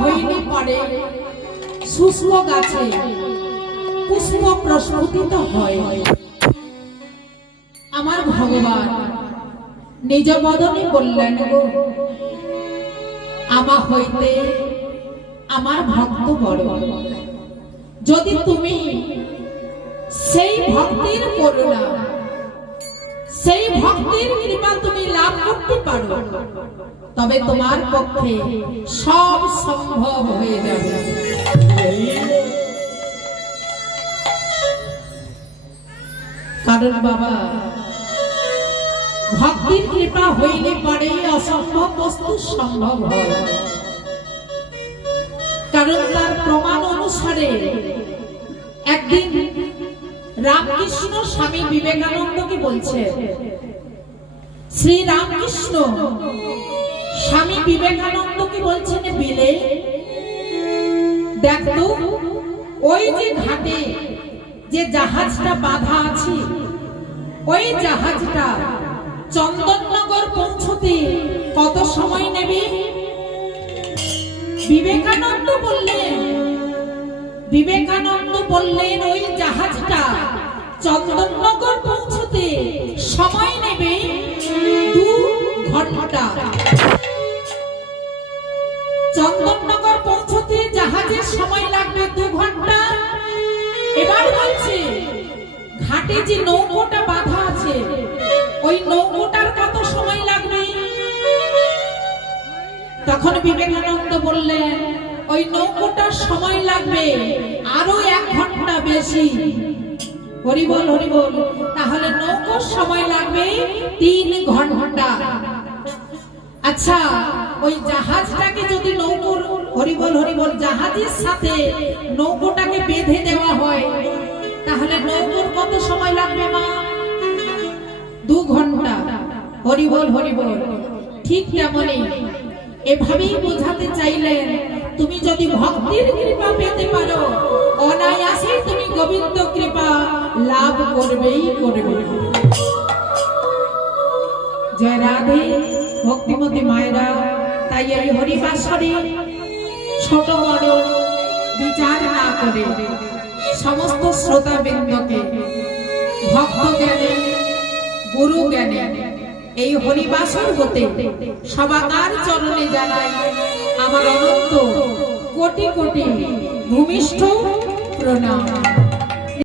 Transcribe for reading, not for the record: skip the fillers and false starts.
হইলে পরে শুষ্ক গাছে পুষ্প প্রস্ফুটিত হয়। আমার ভগবান নিজ বদনে বললেন, গো আমা হইতে আমার ভক্ত বড়, যদি তুমি সেই ভক্তির করুণা, সেই ভক্তির কৃপা তুমি লাভ করতে পারো, তবে তোমার পক্ষে সব সম্ভব হয়ে যাবে। কারণ বাবা, ভক্তির কৃপা হইলে পরে অসম্ভব বস্তু সম্ভব হয়। কারণ তার প্রমাণ অনুসারে একদিন রামকৃষ্ণ স্বামী বিবেকানন্দকে বলছে, শ্রী রামকৃষ্ণ স্বামী বিবেকানন্দকে বলছেন, বিলে দেখো ওই যে ঘাটে যে জাহাজটা বাঁধা আছে, ওই জাহাজটা চন্দননগর পৌঁছতে কত সময় নেবে? বিবেকানন্দ বললেন ওই জাহাজটা চন্দননগর পৌঁছতে সময় নেবে 2 ঘন্টা। চন্দননগর পৌঁছতে জাহাজের সময় লাগবে 2 ঘন্টা। এবার বলছে ঘাটে যে নৌকোটা বাঁধা আছে, ওই নৌকোটার কত সময় লাগবে? তখন বিবেকানন্দ বললেন, ওই নৌকোটার সময় লাগবে আরো 1 ঘন্টা বেশি। হরি বল হরি বল। তাহলে নৌকোর সময় লাগবে 3 ঘন্টা। আচ্ছা, ওই জাহাজটাকে যদি নৌকোর, হরি বল, জাহাজের সাথে নৌকোটাকে বেঁধে দেওয়া হয়, তাহলে নৌকোর কত সময় লাগবে মা? 2 ঘন্টা। হরি বল। ঠিক তেমনই এভাবেই বোঝাতে চাইলেন, তুমি যদি ভক্তির কৃপা পেতে পারো, অনায়াসে তুমি গোবিন্দ কৃপা লাভ করবেই করবে। জয় রাধে ভক্তিমতী মায়েরা। তাই এই হরিবাসরে ছোট বড় বিচার না করে সমস্ত শ্রোতাবৃন্দকে ভক্ত জ্ঞানে, গুরু জ্ঞানে এই হরিবাসর হতে সবার চরণে জানাই আমার অনন্ত কোটি কোটি ভূমিষ্ঠ প্রণাম।